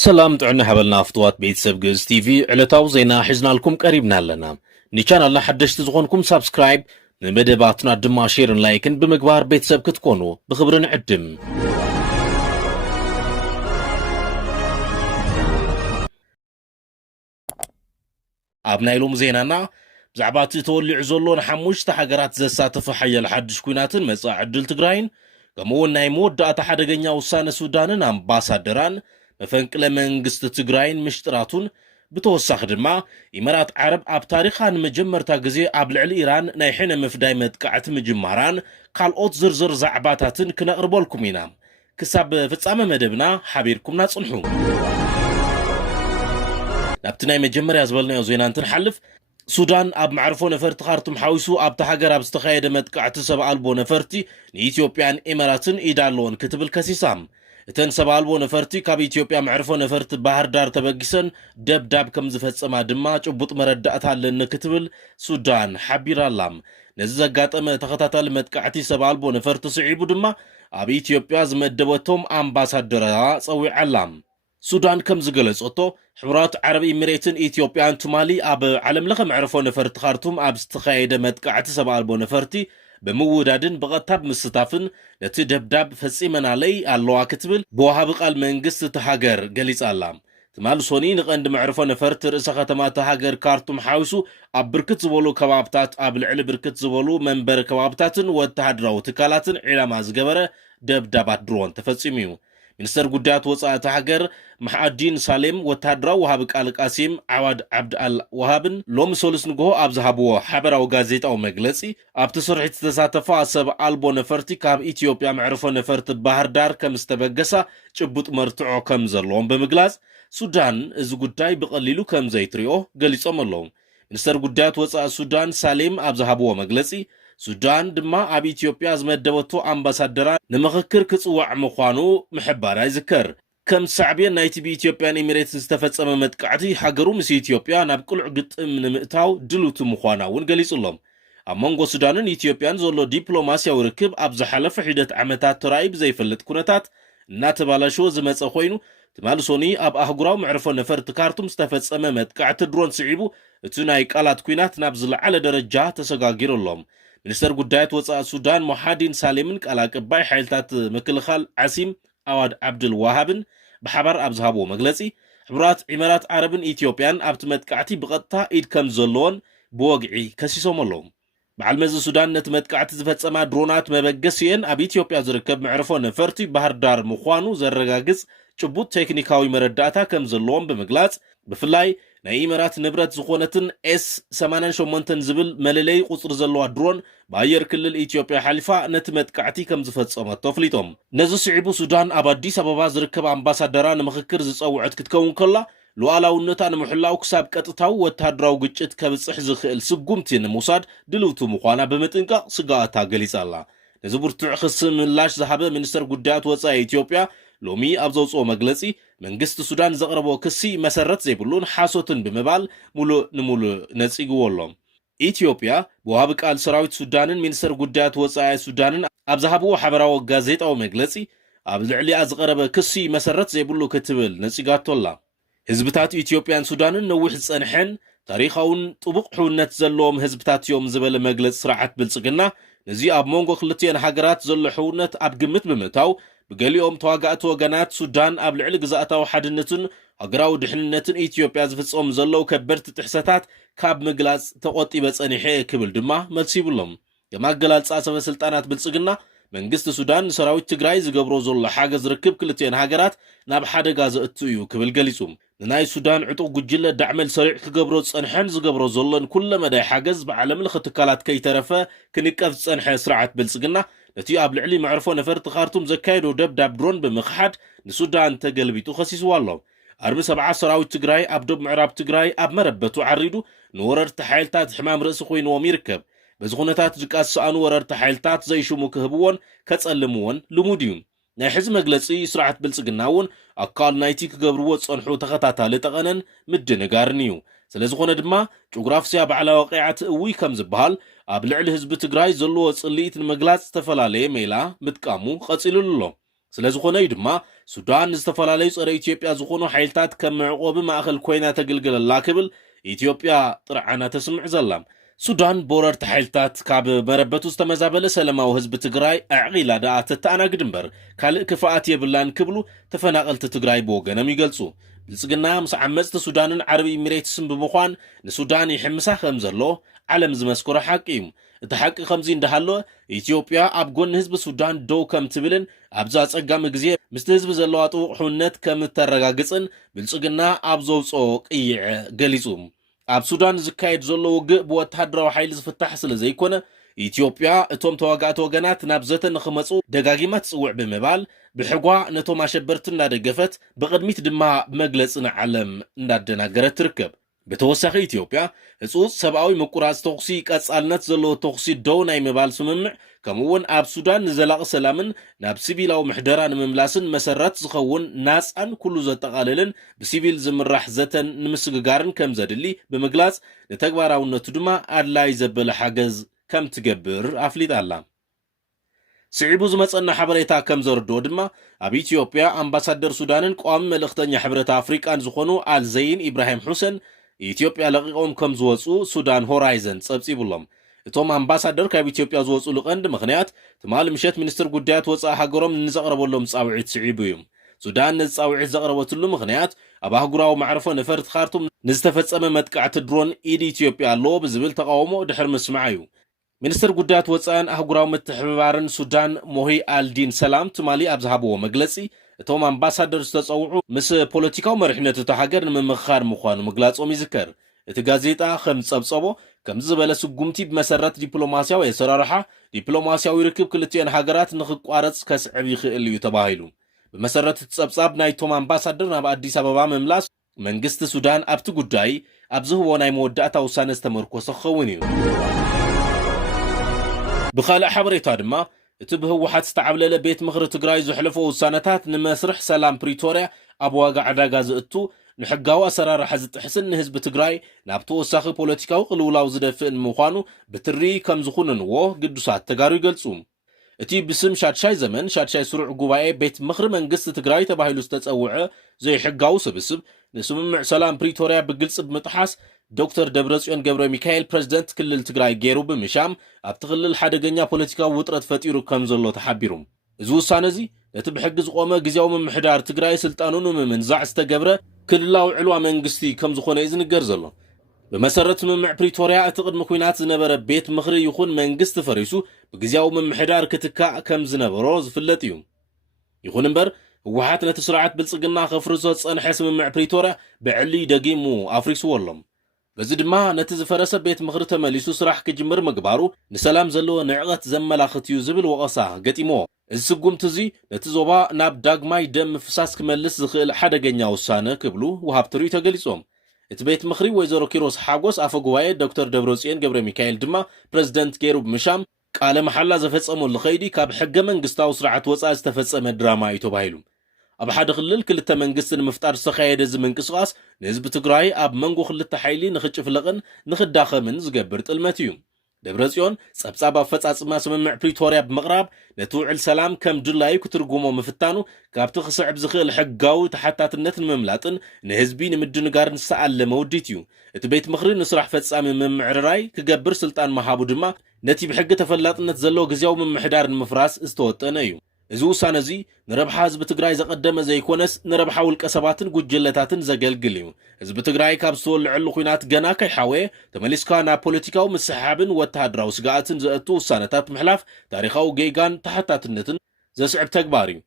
سلام تعنا حبلنا فطوات بيت سبجز تي في علتاو زينا حزنا لكم قريبنا لنا نيشانالنا حدش تزغونكم سبسكرايب نمدباتنا دما شيرن لايكن بمقبار بيت سب كتكونوا بخبرن عدم ابنا يلوم زينانا بزعبات تولي زولون حموش تحقرات زساتف حيا لحدش كويناتن مصا عدل تግራይን كمون ناي مودات حدغኛ ውሳነ ሱዳንን አምባሳደራን መፈንቅለ መንግስት ትግራይን ምሽጥራቱን بتوسخ دما إمارات عرب أب تاريخان مجمرتا غزي أب لعل إيران نايحين مفداي متقعت مجماران قالوت زرزر زعباتاتن كنا قربولكم ينام كساب فتصامة مدبنا حبيركم ناصنحو نابتناي مجمر يازبلنا يوزينان تنحلف سودان أب معرفو نفرت خارتم حاويسو أب تحاقر أب استخايد متقعت سبع ألبو نفرتي نيثيوبيان إماراتن إيدالون كتب الكاسيسام اتن سبالبو نفرتي كاب إثيوبيا معرفو نفرت بحر دار تبقسن دب كم زفتسما دما چبوط مردأتا لن كتبل سودان حبير اللام نززقات اما تخطاتا لمتقعتي سبالبو نفرت صعيبو دما اب إثيوبيا زمدبوتهم امباسادرها صوي علام سودان كم زقلس اوتو حبرات عرب إميريتن إثيوبيا تمالي اب علم لخ معرفو نفرت خارتم اب استخايد متقعتي سبالبو نفرتي بمودادن بغتاب مستافن نتي دبداب فصيمنا لي الله كتبل بوهاب قال منغست تهاجر غليص علام تمال سوني نقند معرفو نفرت رئيس ختما تهاجر كارتم حاوسو ابركت زبولو كبابتات ابلعل بركت زبولو منبر كبابتاتن وتحدراو تكالاتن علامه زغبره دبدابات درون تفصيميو منستر قدات وصاة هاجر محادين سالم وتحدراو وهاب قال قاسم عواد عبد الوهابن لوم سولس نغو ابزهابو حبراو غازيطاو مغلصي اب تسرحت تساتفا سب البو نفرتي كاب إثيوبيا معرفو نفرت بحر دار كمستبغسا چبوط مرتعو كم زلون بمغلاص سودان از قداي بقليلو كم زيتريو غليصوم اللون منستر قدات وصاة سودان سالم ابزهابو مغلصي سودان دما اب إثيوبيا زمدبتو امباسادران نمخكر كصواع مخانو محبارا يذكر كم صعبين نايتي بي إثيوبيا إميريتس استفصم متقعتي حغرو مس إثيوبيا ناب قلع قطم نمئتاو دلوت مخاناون غليصلهم امونغو سودانن إثيوبيان زولو دبلوماسيا وركب ابز حلف حدت عمتات ترايب زي فلت كونتات ناتبالاشو زمص خوينو تمالسوني اب احغراو معرفو نفرت كارتم استفصم متقعت درون صعيبو اتناي قالات كوينات نابزل على درجه تسغاغيرلهم منستر قدايت وصاة سودان محادين سالمن قال قباي حيلتات مكلخال عسيم عواد عبد الوهابن بحبر ابزهابو مغلصي حبرات امارات عربن إثيوبيان ابت متقعتي بقطا ايد كم زلون بوغعي كسيسوملهم بعلمز سودان نت متقعتي زفصما درونات مبغسين اب إثيوبيا زركب معرفو نفرتي بحر دار مخوانو زرغاغص چبوت تكنيكاوي مرداتا كم زلون بمغلاص بفلاي ناي إمارات نبرت زخونتن اس 88 زبل مللي قصر زلوا درون باير كلل إثيوبيا حلفا نت متقعتي كم زفصما تفليتهم نزو صعيبو سودان اب اديس ابابا زركب امباسادران مخكر زصوعت كتكون كلا لوالونتا نمحلاو كساب قطتاو وتادراو ግጭት ከብጽሕ ዝኽእል ስጉምቲን ሙሳድ ድልውቱ ምዃና በመጥንቃቅ ስጋታ ገሊጻላ ነዝቡርቱዕ ክስም ምላሽ ዝሃበ ሚኒስትር ጉዳያት ወጻኢ ኢትዮጵያ ሎሚ አብዘውጾ መግለጺ መንግስት ሱዳን ዘቅረቦ ክሲ መሰረት ዘይብሉን ሓሶትን ብምባል ሙሉ ነጽይግዎሎም ኢትዮጵያ በዋብ ቃል ሰራዊት ሱዳንን ሚኒስትር ጉዳያት ወጻኢ ሱዳንን አብዛሃብዎ ሓበራዊ ጋዜጣዊ መግለጺ ኣብ ልዕሊኣ ዝቀረበ ክሲ መሰረት ዘይብሉ ክትብል ነጽጋቶላ ህዝብታት ኢትዮጵያን ሱዳንን ነውሕ ጸንሐን ታሪኻውን ጥቡቅ ሕውነት ዘለዎም ህዝብታት እዮም ዝበለ መግለጽ ስርዓት ብልጽግና ነዚ ኣብ ሞንጎ ክልቲአን ሃገራት ዘሎ ሕውነት ኣብ ግምት ብምእታው بقاليوم تواقعت وغانات سودان اب لعل غزاتاو حدنتن هاغراو دحننتن إثيوبيا زفصوم زلو كبرت تحساتات كاب مغلاص تقوطي بصنيحه كبل دما ملسيبلهم يماغلاص اسف سلطانات بلصغنا منግስት سودان سراويت تግራይ ዝገብሮ ዘሎ ሓገዝ ርክብ ክልቲአን ሃገራት ናብ ሓደጋ ዘእቱ እዩ ክብል ገሊጹም ናይ ሱዳን ዕጡቅ ጉጅለ ዳዕመል ሰሪዕ ክገብሮ ጸንሐን ዝገብሮ ዘሎን ኩለ መዳይ ሓገዝ ብዓለም ለኸ ትካላት ከይተረፈ ክንቀፍ ጸንሐ ስርዓት ብልጽግና ነቲ ኣብ ልዕሊ መዕርፎ ነፈርቲ ካርቱም ዘካይዶ ደብዳብ ድሮን ብምኽሓድ ንሱዳን ተገልቢጡ ኸሲስዎ ኣሎ ኣርሚ 7 ሰራዊት ትግራይ ኣብ ደቡብ ምዕራብ ትግራይ ኣብ መረበቱ ዓሪዱ ንወረርቲ ሓይልታት ሕማም ርእሲ ኮይኖም ይርከብ በዚ ኩነታት ዝቃስኣኑ ወረርቲ ሓይልታት ዘይሽሙ ክህብዎን ከጸልምዎን ልሙድ እዩ ናይ ሕዚ መግለጺ ስርዓት ብልጽግናውን ኣካል ናይቲ ክገብርዎ ጸንሑ ተኸታታሊ ጠቐነን ምድንጋርን እዩ ስለዝኾነ ድማ ጂኦግራፊያ ባዕላ ዋቂዓት እውይ ከም ዝበሃል ኣብ ልዕሊ ህዝቢ ትግራይ ዘለዎ ጽልኢት ንምግላጽ ተፈላለየ ሜላ ምጥቃሙ ቀጺሉሎ ስለዝኾነ ድማ ሱዳን ዝተፈላለዩ ፀረ ኢትዮጵያ ዝኾኑ ሓይልታት ከም መዕቆቢ ማእኸል ኮይና ተገልግለላ ክብል ኢትዮጵያ ጥርዓና ተስምዕ ዘላ ሱዳን ቦረርቲ ሓይልታት ካብ መረበቱ ዝተመዛበለ ሰላማዊ ህዝቢ ትግራይ ኣዕቂላ ደኣ ተተኣናግድ እምበር ካልእ ክፍኣት የብላን ክብሉ ተፈናቐልቲ ትግራይ ብወገኖም ይገልጹ ብልጽግና ምስ ዓመፅቲ ሱዳንን ዓረብ ኤሚሬትስን ብምዃን ንሱዳን ይሕምሳ ከም ዘሎ ዓለም ዝመስክሮ ሓቂ እዩ እቲ ሓቂ ከምዚ እንዳሃሎ ኢትዮጵያ ኣብ ጎኒ ህዝቢ ሱዳን ደው ከም ትብልን ኣብዛ ጸጋሚ ግዜ ምስቲ ህዝቢ ዘለዋ ጥውቕሕነት ከም ተረጋግፅን ብልጽግና ኣብ ዘውፅኦ ቅይዕ ገሊጹ ኣብ ሱዳን ዝካየድ ዘሎ ውግእ ብወተሃደራዊ ሓይሊ ዝፍታሕ ስለ ዘይኮነ ኢትዮጵያ እቶም ተዋጋእቲ ወገናት ናብ ዘተ ንኽመፁ ደጋጊማ ትፅውዕ ብምባል ብሕጓ ነቶም ኣሸበርቲ እናደገፈት ብቕድሚት ድማ ብመግለፂ ንዓለም እንዳደናገረት ትርከብ ብተወሳኺ ኢትዮጵያ ህፁፅ ሰብኣዊ ምቁራፅ ተኽሲ ቀጻልነት ዘለዎ ተኽሲ ደው ናይ ምባል ስምምዕ ከምኡውን ኣብ ሱዳን ንዘላቒ ሰላምን ናብ ሲቪላዊ ምሕደራ ንምምላስን መሰረት ዝኸውን ናፃን ኩሉ ዘጠቓልልን ብሲቪል ዝምራሕ ዘተን ንምስግጋርን ከም ዘድሊ ብምግላጽ ንተግባራውነቱ ድማ ኣድላይ ዘበለ ሓገዝ ከም ትገብር ኣፍሊጣ ኣላ ስዒቡ ዝመፀና ሓበሬታ ከም ዘርድኦ ድማ ኣብ ኢትዮጵያ ኣምባሳደር ሱዳንን ቋሚ መልእኽተኛ ሕብረት ኣፍሪቃን ዝኾኑ አልዘይን ኢብራሂም ሁሴን ኢትዮጵያ ለቂቆም ከም ዝወፁ ሱዳን ሆራይዘን ጸብጺብሎም እቶም ኣምባሳደር ካብ ኢትዮጵያ ዝወፁ ልቐንዲ ምኽንያት ትማሊ ምሸት ሚኒስትር ጉዳያት ወፃኢ ሃገሮም ንዘቕረበሎም ጻውዒት ስዒቡ እዩ ሱዳን ነዚ ጻውዒት ዘቕረበትሉ ምኽንያት ኣብ ኣህጉራዊ ማዕርፎ ነፈርቲ ካርቱም ንዝተፈጸመ መጥቃዕቲ ድሮን ኢድ ኢትዮጵያ ኣለዎ ብዝብል ተቃውሞ ድሕሪ ምስማዕ እዩ ሚኒስትር ጉዳያት ወፃኢን ኣህጉራዊ ምትሕብባርን ሱዳን ሞሂ አልዲን ሰላም ትማሊ ኣብ ዝሃብዎ መግለጺ እቶም ኣምባሳደር ዝተጸውዑ ምስ ፖለቲካዊ መሪሕነት እቲ ሃገር ንምምኽኻር ምዃኑ ምግላጾም ይዝከር እቲ ጋዜጣ ከም ጸብጸቦ ከም ዝበለ ስጉምቲ ብመሰረት ዲፕሎማስያዊ የሰራርሓ ዲፕሎማስያዊ ርክብ ክልቲአን ሃገራት ንኽቋረጽ ከስዕብ ይኽእል እዩ ተባሂሉ ብመሰረት እቲ ጸብጻብ ናይቶም ኣምባሳደር ናብ ኣዲስ ኣበባ ምምላስ መንግስቲ ሱዳን ኣብቲ ጉዳይ ኣብ ዝህቦ ናይ መወዳእታ ውሳነ ዝተመርኮሰ ክኸውን እዩ ብኻልእ ሓበሬታ ድማ እቲ ብህወሓት ዝተዓብለለ ቤት ምኽሪ ትግራይ ዘሕለፎ ውሳነታት ንመስርሕ ሰላም ፕሪቶርያ ኣብ ዋጋ ዕዳጋ ዝእቱ ንሕጋዊ ኣሰራርሓ ዝጥሕስን ንህዝቢ ትግራይ ናብ ተወሳኺ ፖለቲካዊ ቅልውላው ዝደፍእን ምዃኑ ብትሪ ከም ዝኹንንዎ ግዱሳት ተጋሩ ይገልጹ እቲ ብስም ሻድሻይ ዘመን ሻድሻይ ስሩዕ ጉባኤ ቤት ምኽሪ መንግስቲ ትግራይ ተባሂሉ ዝተጸውዐ ዘይሕጋዊ ስብስብ ንስምምዕ ሰላም ፕሪቶርያ ብግልጽ ብምጥሓስ ዶክተር ደብረጽዮን ገብረ ሚካኤል ፕሬዝደንት ክልል ትግራይ ገይሩ ብምሻም ኣብቲ ክልል ሓደገኛ ፖለቲካዊ ውጥረት ፈጢሩ ከም ዘሎ ተሓቢሩ እዚ ውሳነ እዚ ነቲ ብሕጊ ዝቆመ ግዜያዊ ምምሕዳር ትግራይ ስልጣኑ ንምምንዛዕ ዝተገብረ ክልላዊ ዕልዋ መንግስቲ ከም ዝኾነ እዩ ዝንገር ዘሎ ብመሰረት ስምምዕ ፕሪቶርያ እቲ ቅድሚ ኩናት ዝነበረ ቤት ምኽሪ ይኹን መንግስቲ ፈሪሱ ብግዜያዊ ምምሕዳር ክትካእ ከም ዝነበሮ ዝፍለጥ እዩ ይኹን እምበር ህወሓት ነቲ ስርዓት ብልጽግና ከፍርሶ ዝጸንሐ ስምምዕ ፕሪቶርያ ብዕሊ ደጊሙ ኣፍሪስዎ ኣሎም በዚ ድማ ነቲ ዝፈረሰ ቤት ምኽሪ ተመሊሱ ስራሕ ክጅምር ምግባሩ ንሰላም ዘለዎ ንዕቐት ዘመላኽት እዩ ዝብል ወቐሳ ገጢሞ እዚ ስጉምቲ እዚ ነቲ ዞባ ናብ ዳግማይ ደም ምፍሳስ ክመልስ ዝኽእል ሓደገኛ ውሳነ ክብሉ ወሃብትሪ ተገሊጾም እቲ ቤት ምኽሪ ወይዘሮ ኪሮስ ሓጎስ ኣፈ ጉባኤ ዶክተር ደብረጽዮን ገብረ ሚካኤል ድማ ፕሬዝደንት ገይሩ ብምሻም ቃለ መሓላ ዘፈጸመሉ ኸይዲ ካብ ሕገ መንግስታዊ ስርዓት ወፃኢ ዝተፈጸመ ድራማ እዩ ተባሂሉ ኣብ ሓደ ክልል ክልተ መንግስቲ ንምፍጣር ዝተኻየደ እዚ ምንቅስቓስ ንህዝቢ ትግራይ ኣብ መንጎ ክልተ ሓይሊ ንኽጭፍለቕን ንኽዳኸምን ዝገብር ጥልመት እዩ ደብረጽዮን ጸብጻብ ኣፈጻጽማ ስምምዕ ፕሪቶርያ ብምቕራብ ነቲ ውዕል ሰላም ከም ድላዩ ክትርጉሞ ምፍታኑ ካብቲ ክስዕብ ዝኽእል ሕጋዊ ተሓታትነት ንምምላጥን ንህዝቢ ንምድንጋርን ዝተኣለመ ውዲት እዩ እቲ ቤት ምኽሪ ንስራሕ ፈጻሚ ምምዕርራይ ክገብር ስልጣን መሃቡ ድማ ነቲ ብሕጊ ተፈላጥነት ዘለዎ ግዜያዊ ምምሕዳር ንምፍራስ ዝተወጠነ እዩ እዚ ውሳነ እዚ ንረብሓ ህዝቢ ትግራይ ዘቐደመ ዘይኮነስ ንረብሓ ውልቀ ሰባትን ጉጅለታትን ዘገልግል እዩ ህዝቢ ትግራይ ካብ ዝተወልዐሉ ኩናት ገና ከይሓወየ ተመሊስካ ናብ ፖለቲካዊ ምስሓብን ወተሃደራዊ ስጋኣትን ዘእቱ ውሳነታት ምሕላፍ ታሪኻዊ ጌጋን ተሓታትነትን ዘስዕብ ተግባር እዩ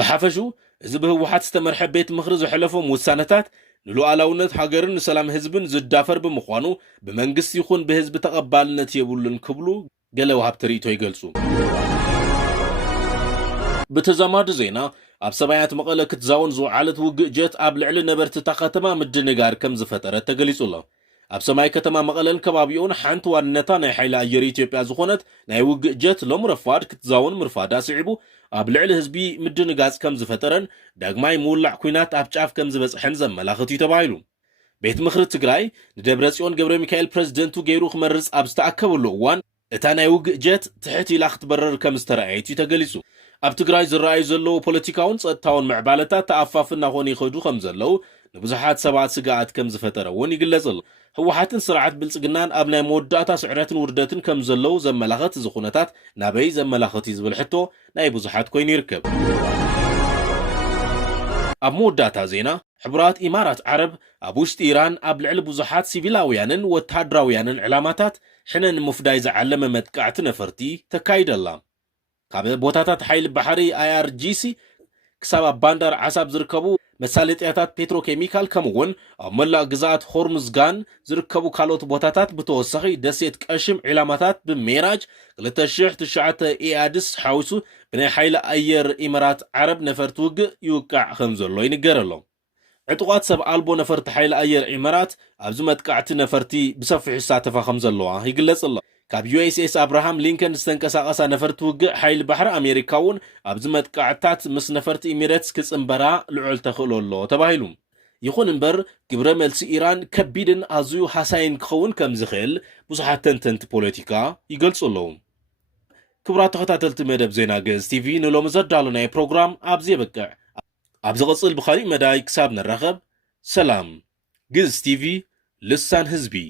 ብሓፈሹ እዚ ብህወሓት ዝተመርሐ ቤት ምኽሪ ዘሕለፎም ውሳነታት ንሉዓላውነት ሃገርን ንሰላም ህዝብን ዝዳፈር ብምዃኑ ብመንግስቲ ይኹን ብህዝቢ ተቐባልነት የብሉን ክብሉ ገለ ወሃብቲ ርእቶ ይገልጹ بتزامد زينا أب سبعينات مقالة كتزاون زوعالت وجت أب لعل نبرت تقاتما مدنجار كم زفترة تجلس الله أب سماي كتما مقالة كبابيون حنت والنتانة حيلا يريتي بيازخونت ناي وجت لهم رفاد كتزاون مرفادا سعبو أب لعل هزبي مدنجاز كم زفترن داغماي مولع كوينات أب شاف كم زبس حنزم ملاختي تبايلو بيت مخرج تجراي دبرسيون جبر ميكائيل بريزيدنتو جيروخ مرز أب استأكبوا وان እታናይ ውግእ ጀት ትሕት ኢላ ክትበረር ከም ዝተረኣየት እዩ ተገሊጹ ኣብ ትግራይ ዝረኣዩ ዘለዉ ፖለቲካውን ጸጥታውን ምዕባለታት ተኣፋፍና ኾኑ ይኸዱ ከም ዘለዉ ንብዙሓት ሰባት ስጋኣት ከም ዝፈጠረ እውን ይግለጽ ኣሎ ህወሓትን ስርዓት ብልጽግናን ኣብ ናይ መወዳእታ ስዕረትን ውርደትን ከም ዘለዉ ዘመላኽት እዚ ኩነታት ናበይ ዘመላኽት እዩ ዝብል ሕቶ ናይ ብዙሓት ኮይኑ ይርከብ ኣብ መወዳእታ ዜና ሕቡራት ኢማራት ዓረብ ኣብ ውሽጢ ኢራን ኣብ ልዕሊ ብዙሓት ሲቪላውያንን ወታደራውያንን ዕላማታት ሕነ ንምፍዳይ ዝዓለመ መጥቃዕቲ ነፈርቲ ተካይደላ ካብ ቦታታት ሓይሊ ባሕሪ IRGC ክሳብ ኣብ ባንዳር ዓሳብ ዝርከቡ መሳለጥያታት ፔትሮኬሚካል ከምኡውን ኣብ መላእ ግዛኣት ሆርሙዝጋን ዝርከቡ ካልኦት ቦታታት ብተወሳኺ ደሴት ቀሽም ዕላማታት ብሜራጅ 2009 ኢያድስ ሓዊሱ ብናይ ሓይሊ ኣየር ኢማራት ዓረብ ነፈርቲ ውግእ ይውቃዕ ከም ዘሎ ይንገር ኣሎ ዕጡቋት ሰብ ኣልቦ ነፈርቲ ሓይሊ ኣየር ኢማራት ኣብዚ መጥቃዕቲ ነፈርቲ ብሰፊሑ ይሳተፋ ከም ዘለዋ ይግለጽ ኣሎ ካብ USS አብርሃም ሊንከን ዝተንቀሳቐሳ ነፈርቲ ውግእ ሓይሊ ባሕሪ ኣሜሪካ እውን ኣብዚ መጥቃዕትታት ምስ ነፈርቲ ኤሚሬትስ ክጽምበራ ልዑል ተኽእሎ ኣሎ ተባሂሉ ይኹን እምበር ግብረ መልሲ ኢራን ከቢድን ኣዝዩ ሓሳይን ክኸውን ከም ዝኽእል ብዙሓት ተንተንቲ ፖለቲካ ይገልጹ ኣለዉ ክቡራት ተኸታተልቲ መደብ ዜና ገዝ ቲቪ ንሎሚ ዘዳለናይ ፕሮግራም ኣብዚ የበቅዕ ኣብ ዝቕጽል ብኻሊእ መዳይ ክሳብ ንራኸብ ሰላም ገዝ ቲቪ ልሳን ህዝቢ